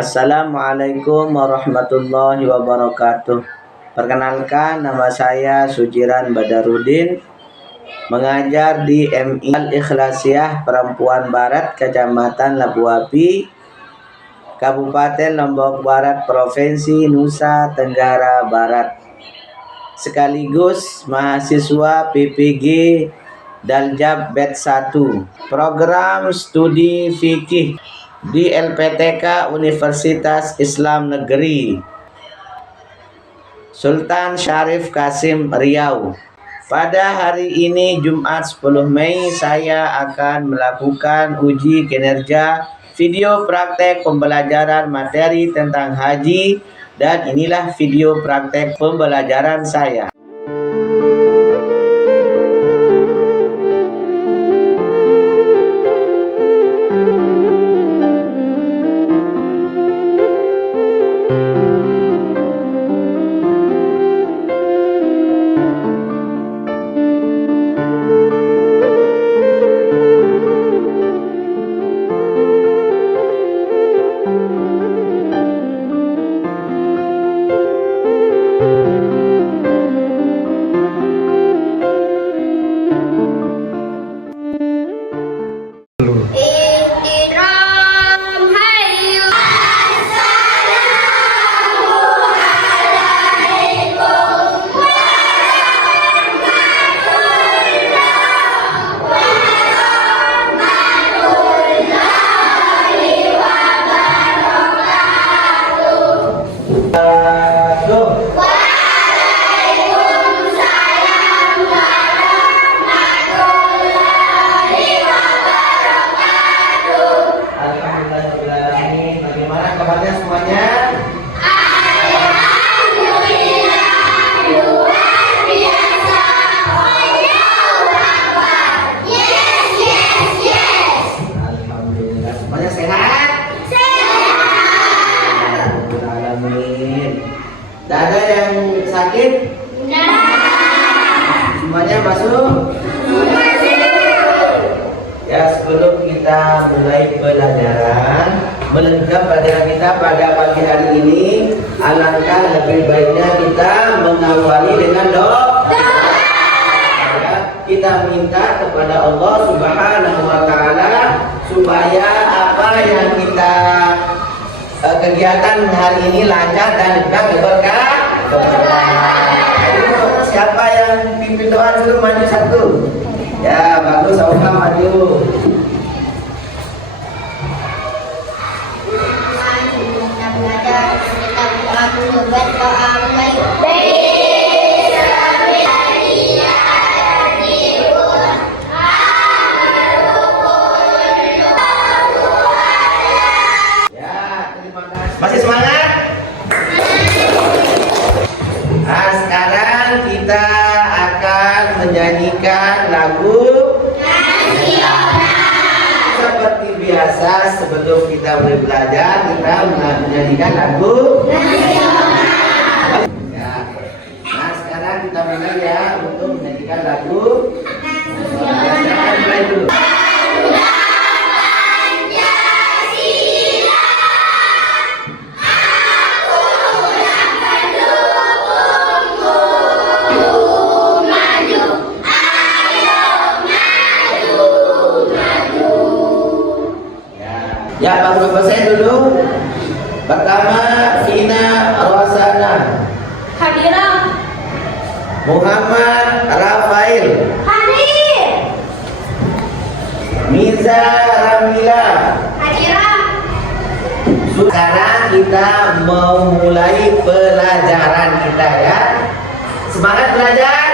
Assalamualaikum warahmatullahi wabarakatuh. Perkenalkan, nama saya Sujiran Badarudin, mengajar di MI Al-Ikhlasiyah Perempuan Barat, Kecamatan Labuapi, Kabupaten Lombok Barat, Provinsi Nusa Tenggara Barat. Sekaligus mahasiswa PPG Daljab Batch 1, program studi fikih di LPTK Universitas Islam Negeri Sultan Syarif Kasim Riau. Pada hari ini Jumat 10 Mei saya akan melakukan uji kinerja video praktek pembelajaran materi tentang haji, dan inilah video praktek pembelajaran saya. Tidak ada yang sakit? Semuanya masuk? Ya, sebelum kita mulai pelajaran, melengkap pelajaran kita pada pagi hari ini, alangkah lebih baiknya kita mengawali dengan doa. Kita minta kepada Allah Subhanahu wa Ta'ala supaya apa yang kita kegiatan hari ini lancar dan juga berkah. Siapa yang pimpin doa dulu, maju satu. Ya, bagus, Allah maju. Kita belajar, kita berdoa mulai. Masih semangat? Nah, sekarang kita akan menyanyikan lagu seperti biasa. Sebelum kita mulai belajar, kita menyanyikan lagu ya. Nah, sekarang kita mulai ya untuk menyanyikan lagu. Silakan mulai dulu. Ya, bapak saya dulu. Pertama, Vina Rosana. Hadirah. Muhammad Rafael. Hadir. Miza Ramila. Hadirah. Sekarang kita mau mulai pelajaran kita ya. Semangat belajar.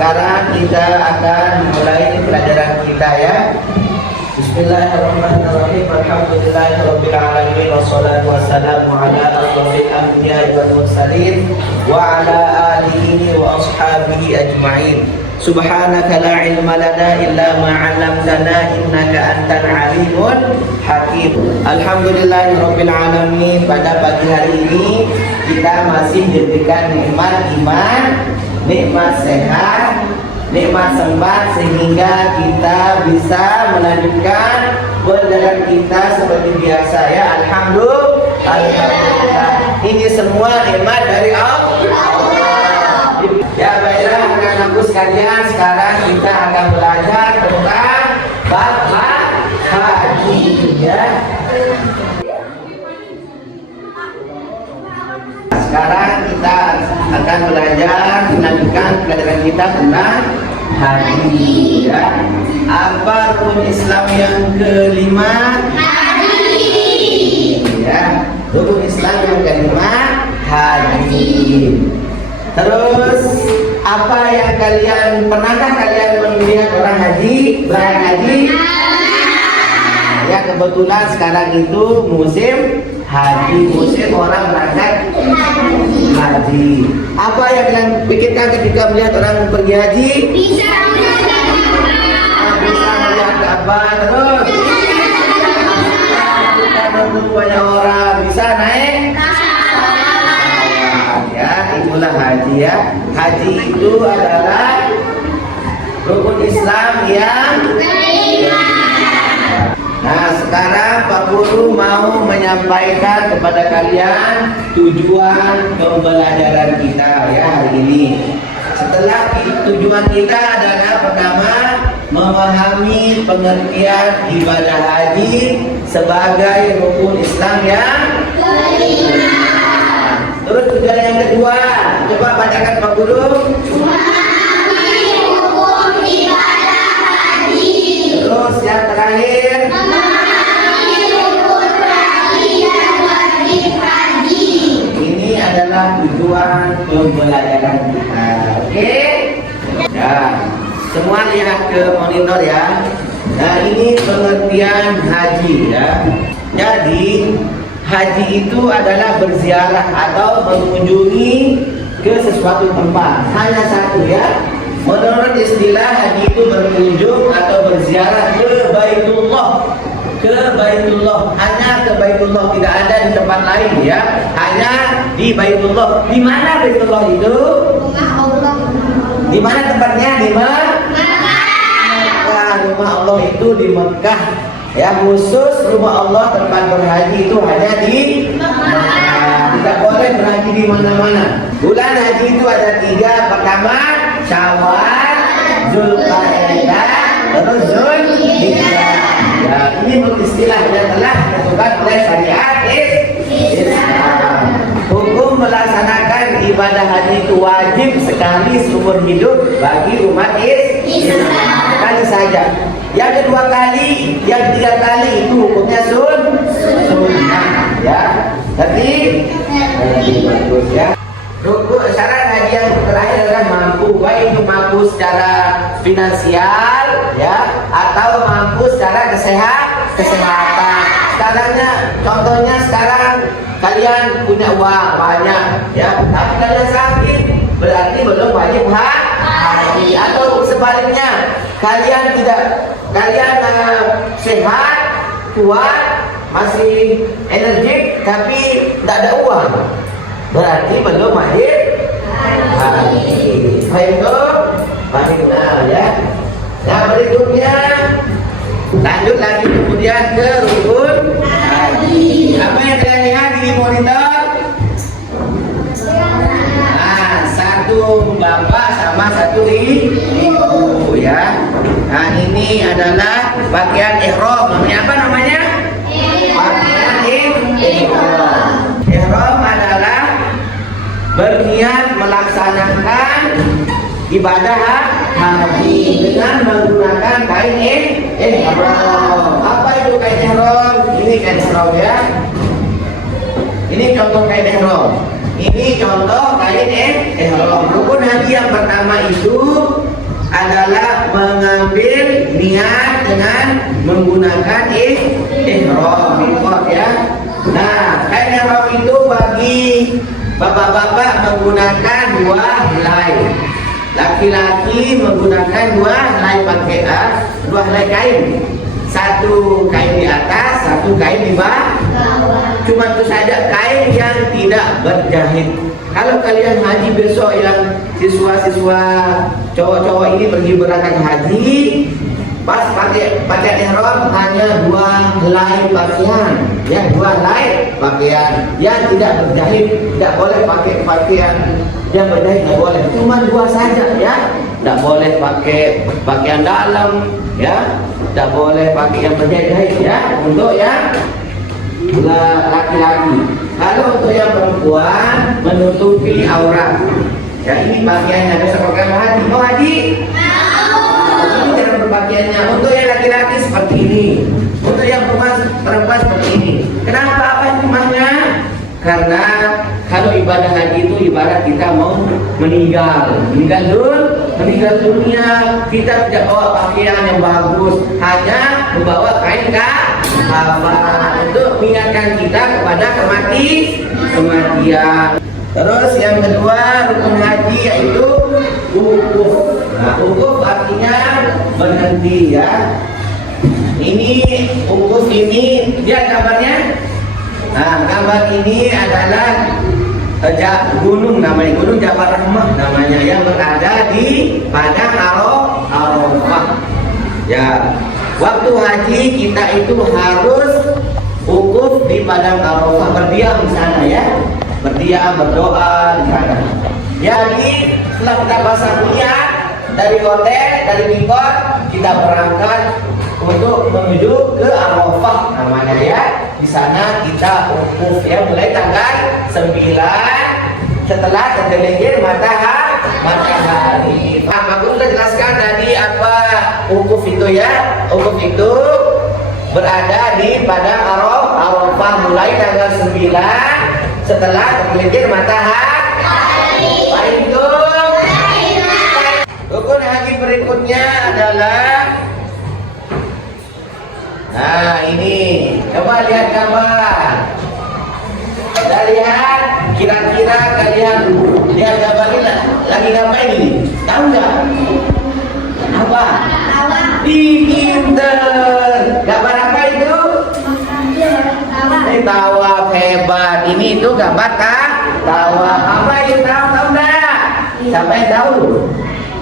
Sekarang kita akan mulai pelajaran kita ya. Bismillahirrahmanirrahim. Alhamdulillahirabbil alamin wassalatu wassalamu ala asyrofil anbiya'i wal mursalin wa ala alihi wa ashabihi ajma'in. Subhanaka la ilma lana illa ma 'allamtana innaka antal alimul hakim. Alhamdulillahirabbil alamin. Pada pagi hari ini kita masih diberikan nikmat iman, nikmat sehat, nikmat sempat sehingga kita bisa melanjutkan perjalanan kita seperti biasa ya. Alhamdulillah. Ini semua nikmat dari Allah. Ya baiklah anak-anakku sekalian, sekarang kita akan belajar tentang bab haji ya. Sekarang kita akan belajar melanjutkan pelajaran kita tentang haji ya. Apa rukun Islam yang kelima? Haji. Ya, rukun Islam yang kelima haji. Terus apa yang pernahkah kalian melihat orang haji, berangkat haji? Ya kebetulan sekarang itu musim haji, musim orang berangkat haji. Apa yang kalian pikirkan ketika melihat orang pergi haji? Bisa melihat Ka'bah, terus kita bertemu banyak orang, bisa naik ya, itulah haji ya. Haji itu adalah rukun Islam yang kelima. Nah sekarang Pak Guru mau menyampaikan kepada kalian tujuan pembelajaran kita ya hari ini. Setelah tujuan kita adalah pertama memahami pengertian ibadah haji sebagai rukun Islam yang kelima. Terus tujuan yang kedua, coba bacakan Pak Guru. Memahami hukum ibadah haji. Terus yang terakhir, memahami rukun haji dan wajib haji. Ini adalah tujuan pembelajaran kita. Oke? Ya, semua lihat ke monitor ya. Nah, ini pengertian haji ya. Jadi haji itu adalah berziarah atau mengunjungi ke sesuatu tempat. Hanya satu ya. Menurut istilah haji itu berkunjung atau berziarah ke Baitullah. Ke Baitullah, hanya ke Baitullah, tidak ada di tempat lain ya. Hanya di Baitullah. Di mana Baitullah itu? Rumah Allah. Di mana tempatnya? Di Mekah. Rumah Allah itu di Mekah. Ya khusus rumah Allah tempat berhaji itu hanya di Mekah. Tidak boleh berhaji di mana-mana. Bulan haji itu ada 3. Pertama Syawal, Zulqa'dah, terus Zulhijjah. Ya ini menurut istilah yang telah ditentukan oleh syariat Islam. Hukum melaksanakan ibadah haji itu wajib sekali seumur hidup bagi umat Islam. Sekali saja. Yang kedua kali, yang 3 kali itu hukumnya sunnah ya. Jadi bagus ya. Rukun syarat haji yang terakhir adalah mampu, baik itu mampu secara finansial ya atau mampu secara kesehatan. Contohnya sekarang kalian punya uang banyak ya, tapi kalian sakit, berarti belum wajib haji. Atau sebaliknya, kalian sehat, kuat, masih energik, tapi tidak ada uang, berarti belum wajib haji. Baik ya. Nah berikutnya lanjut lagi kemudian ke rukun haji. Apa yang kalian lihat di monitor? Nah, satu bapak sama satu ibu ya. Nah ini adalah pakaian ihram. Namanya apa namanya? Pakaian ihram. Ihram adalah berniat melaksanakan ibadah haji dengan menggunakan kain ihram. Apa itu kain ihram? Ini kain ihram ya. Ini contoh kain ihram. Ini contoh kain ihram. Rukun haji yang pertama itu adalah mengambil niat dengan menggunakan ihram ya. Nah, kain ihram itu bagi bapak-bapak menggunakan 2 helai. Laki-laki menggunakan 2 helai pakaian, 2 helai kain. 1 kain di atas, 1 kain di bawah. Cuma itu saja kain yang tidak berjahit. Kalau kalian haji besok, yang siswa-siswa cowok-cowok ini pergi berangkat haji, pas pakai ihram hanya 2 helai pakaian, ya 2 helai pakaian. Yang tidak berjahit tidak boleh pakai pakaian yang berjahit, tidak boleh, cuma 2 saja, ya. Tidak boleh pakai pakaian dalam, ya. Tidak boleh pakai yang berjahit, ya. Untuk yang laki-laki. Kalau untuk yang perempuan menutupi aurat. Ya, ini pakaiannya ada seperti haji. Mau haji? Ini cara berpakaiannya. Untuk yang laki-laki seperti ini. Untuk yang perempuan seperti ini. Kenapa? Apa hikmahnya? Karena kalau ibadah haji itu ibarat kita mau meninggal dunia, kita tidak bawa pakaian yang bagus, hanya membawa kain kafan untuk mengingatkan kita kepada kematian. Terus yang kedua rukun haji yaitu wukuf. Nah, wukuf artinya berhenti, ya. Ini wukuf ini dia gambarnya. Nah, gambar ini adalah gunung, namanya Gunung Jabal Rahmah namanya, yang berada di padang Arafah. Ya, waktu haji kita itu harus wukuf di padang Arafah, berdiam di sana, ya, berdiam berdoa di sana. Jadi setelah kita pasang niat dari hotel, dari mikot, kita berangkat untuk menuju ke Arafah namanya, ya. Di sana kita wukuf, ya, mulai tanggal 9 setelah tergelincir matahari. Aku sudah jelaskan tadi apa wukuf itu, ya. Wukuf itu berada di padang Arafah mulai tanggal 9 setelah tergelincir matahari. Itu rukun haji berikutnya adalah, nah ini, coba lihat gambar. Kita lihat, kira-kira kalian lihat gambar ini lagi ngapain ini? Tahu nggak? Apa? Pinter. Gambar apa itu? Ini tawaf, hebat. Ini itu gambar tawaf. Apa itu tahu nggak? Siapa yang tahu?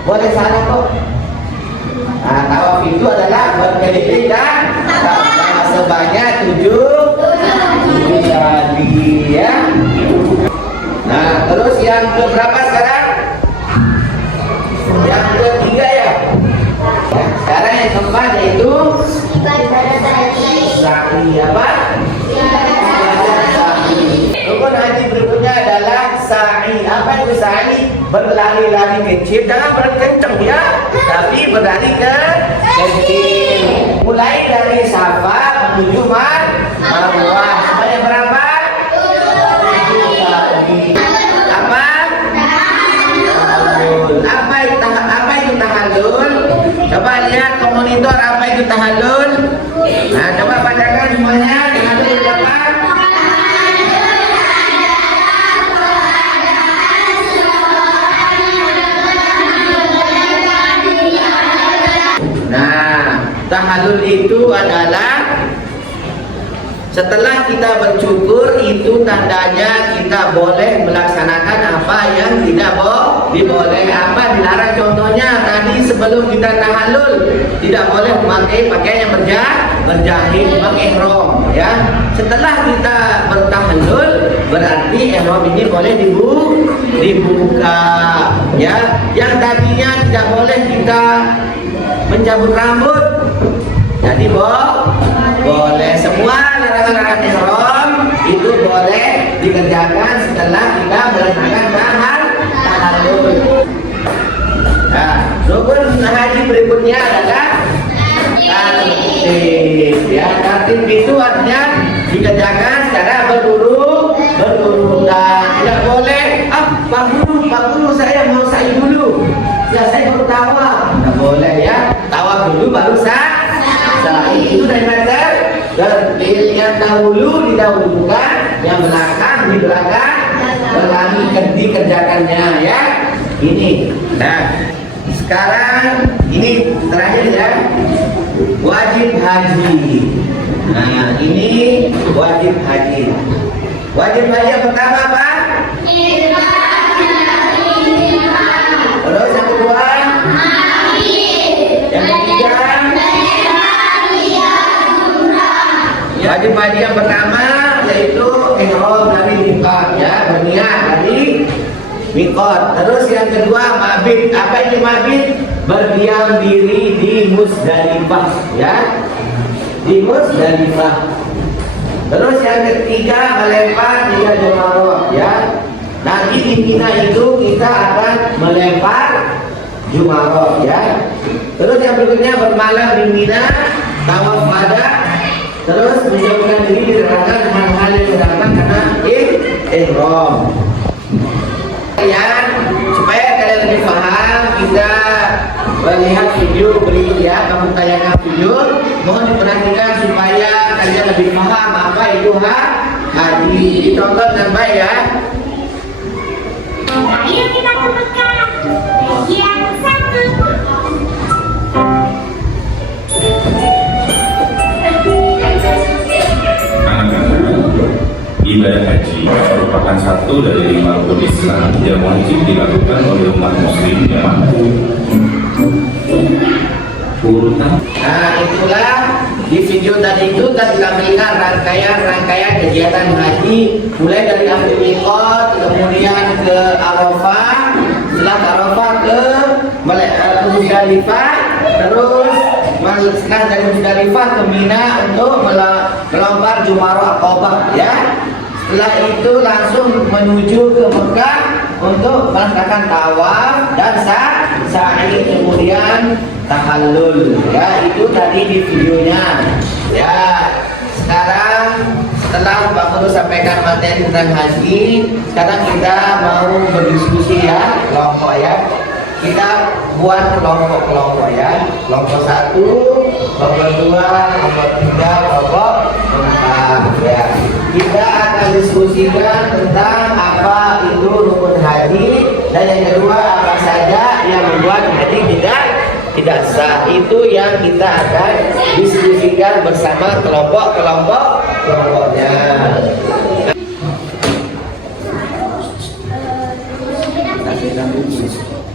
Boleh salah kok. Nah, tawaf itu adalah berkeliling dan sebanyak 7 kali, ya. Nah, terus yang keberapa sekarang? Yang ketiga, ya. Sekarang yang keempat yaitu sa'i, apa? Rukun haji berikutnya adalah sa'i. Apa itu sa'i? Berlari-lari kecil, jangan berkencang, ya, tapi berlari kecil. Mulai dari Safa menuju Marwah. Sebanyak berapa? 7 kali. Apa? Tahallul. Apa itu tahallul? Coba lihat ke monitor, apa itu tahallul? Nah, coba bacakan semuanya. Tahallul berapa? Tahallul itu adalah setelah kita bercukur, itu tandanya kita boleh melaksanakan apa yang tidak diboleh, apa dilarang. Contohnya tadi sebelum kita tahallul tidak boleh memakai pakaian yang berjahit, memakai ihram, ya. Setelah kita bertahallul berarti ihram ini boleh dibuka, ya. Yang tadinya tidak boleh kita mencabut rambut, jadi boleh. Semua larangan-larangan ihram itu boleh dikerjakan setelah kita melaksanakan tahallul. Nah, rukun haji berikutnya adalah tartib, ya. Tartib itu artinya dikerjakan secara berurutan. Tidak boleh, Pak Guru, saya mau sa'i dulu, ya, saya baru tawaf. Tidak boleh, ya. Tawaf dulu baru sa'i. Itu dari mana? Tertib. Yang dahulu didahulukan, yang belakang di belakang, berlari dikerjakannya, ya. Ini. Nah, sekarang ini terakhir, ya, wajib haji. Nah, ini wajib haji. Wajib haji yang pertama apa? Wajib-wajib yang pertama yaitu ihram dari miqat, ya, berniat dari miqat. Terus yang kedua mabit. Apa itu mabit? Berdiam diri di Muzdalifah, ya, di Muzdalifah. Terus yang ketiga melempar 3 jamrah, ya. Nanti di Mina itu kita akan melempar Jumarah, ya. Terus yang berikutnya bermalam di Mina, tawaf wada, terus menjauhkan diri diterangkan dengan hal yang dilarang karena ihram. Kalian, supaya kalian lebih paham, kita melihat video berikut, ya, kamu tayangan video. Mohon diperhatikan supaya kalian lebih paham apa itu haji. Ditonton dengan baik, ya. Ayo kita ke Mekah. Yang satu. Anak-anak, ibadah haji merupakan satu dari 5 rukun Islam yang wajib dilakukan oleh umat muslim yang mampu. Nah, itulah di video tadi itu kita tampilkan rangkaian kegiatan haji, mulai dari ambil miqat, kemudian ke Arafah, setelah ke Arafah ke Muzdalifah, terus setelah dari Muzdalifah ke Mina untuk melempar Jumarah Aqabah, ya. Setelah itu langsung menuju ke Mekah untuk melaksanakan tawaf dan sa'i, kemudian tahallul, ya. Itu tadi di videonya, ya. Sekarang setelah Pak Guru sampaikan materi tentang haji, sekarang kita mau berdiskusi, ya, kelompok, ya. Kita buat kelompok-kelompok, ya. Kelompok 1, kelompok 2, kelompok 3, kelompok 4, ya. Kita akan diskusikan tentang apa itu rukun haji, dan yang kedua apa saja yang membuat haji tidak sah. Itu yang kita akan diskusikan bersama kelompoknya.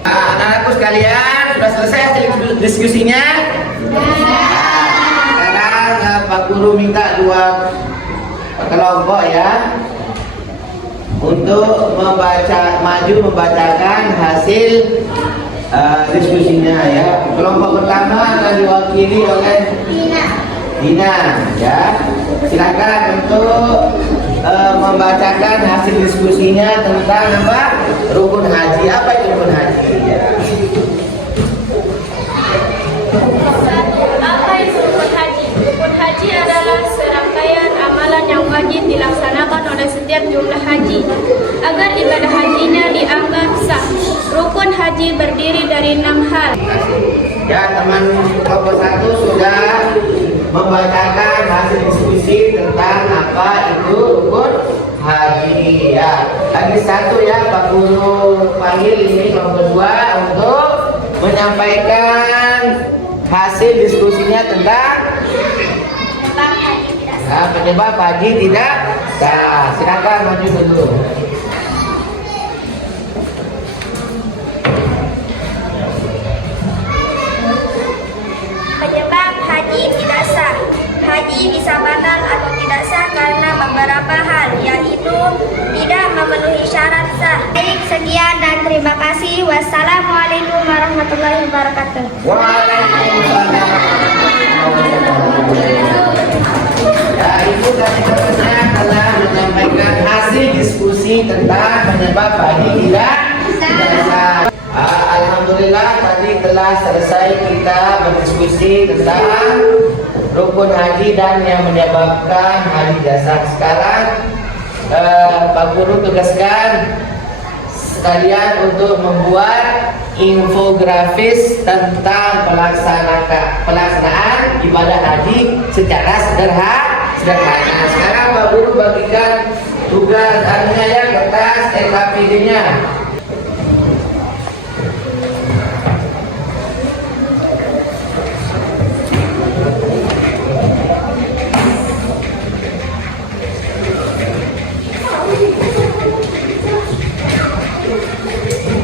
Anak-anakku sekalian, sudah selesai hasil diskusinya? Sekarang Pak Guru minta 2 kelompok, ya, untuk membacakan hasil diskusinya, ya. Kelompok pertama akan diwakili oleh Dina, ya. Silakan untuk membacakan hasil diskusinya tentang apa? Rukun haji. Apa itu rukun haji? Ya. Apa itu rukun haji? Rukun haji adalah serangkaian amalan yang wajib dilaksanakan oleh setiap jumlah haji agar ibadah hajinya dianggap sah. Rukun haji berdiri dari 6 hal. Ya, teman kelompok 1 sudah membacakan hasil diskusi tentang apa itu rukun haji, ya. Lagi 1, ya, Pak Guru panggil ini kelompok 2 untuk menyampaikan hasil diskusinya tentang penyebab haji tidak sah. Silakan maju dulu. Penyebab haji tidak sah. Haji bisa batal atau tidak sah karena beberapa hal, yaitu tidak memenuhi syarat sah. Baik, sekian dan terima kasih. Wassalamualaikum warahmatullahi wabarakatuh. Waalaikumsalam. Ya, itu tadi katanya telah menyampaikan hasil diskusi tentang penyebab haji tidak sah. Alhamdulillah tadi telah selesai kita berdiskusi tentang rukun haji dan yang menyebabkan haji tidak sah. Sekarang Pak Guru tugaskan sekalian untuk membuat infografis tentang pelaksanaan ibadah haji secara sederhana. Sekarang Pak Guru bagikan tugas anunya, ya, kertas SKPD-nya.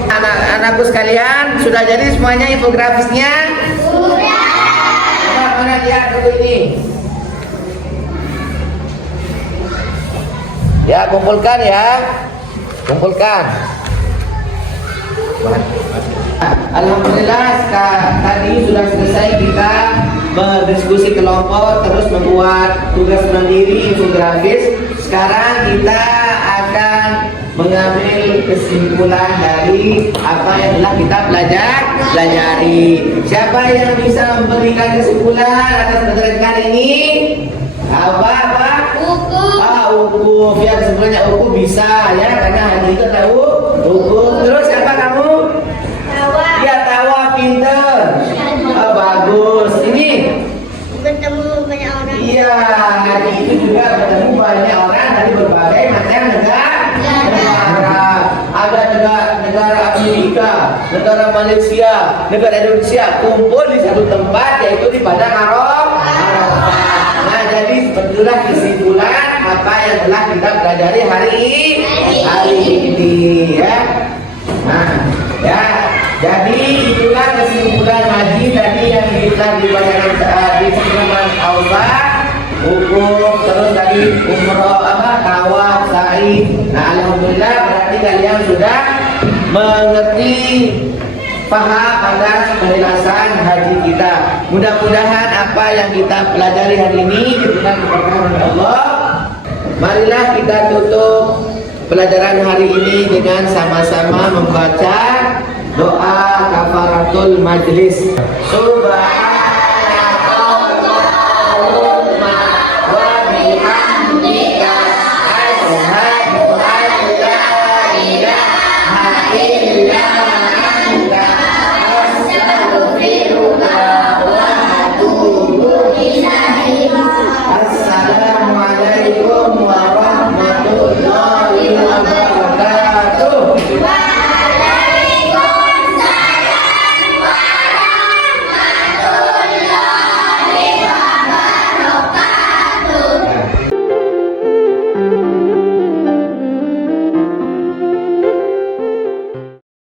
Anak-anakku sekalian, sudah jadi semuanya infografisnya? Sudah. Mana lihat dulu ini. Ya, kumpulkan ya. Kumpulkan. Alhamdulillah tadi sudah selesai kita berdiskusi kelompok, terus membuat tugas mandiri infografis. Sekarang kita akan mengambil kesimpulan dari apa yang telah kita pelajari. Siapa yang bisa memberikan kesimpulan atas pelajaran kali ini? Apa? Uku. Ya, sebenarnya uku bisa ya, karena hari itu tahu uku. Terus siapa kamu? Tawa. Ya, tawa, pinter. Bagus. Ini Bertemu banyak orang. iya, hari itu juga bertemu banyak orang dari berbagai macam negara. Ada negara Amerika, negara Malaysia, negara Indonesia kumpul di satu tempat, yaitu di Padang Arafah. Nah, jadi sebetulnya kesimpulan apa yang telah kita pelajari hari ini ya. Nah, ya. Jadi itulah kesimpulan haji tadi yang kita dibacakan di pertemuan awal, hukum, terus tadi umroh tawaf, sa'i. Nah, alhamdulillah berarti kalian sudah mengerti, paham atas penjelasan haji kita. Mudah-mudahan apa yang kita pelajari hari ini diberikan keberkahan oleh Allah. Marilah kita tutup pelajaran hari ini dengan sama-sama membaca doa kafaratul majlis. Subhan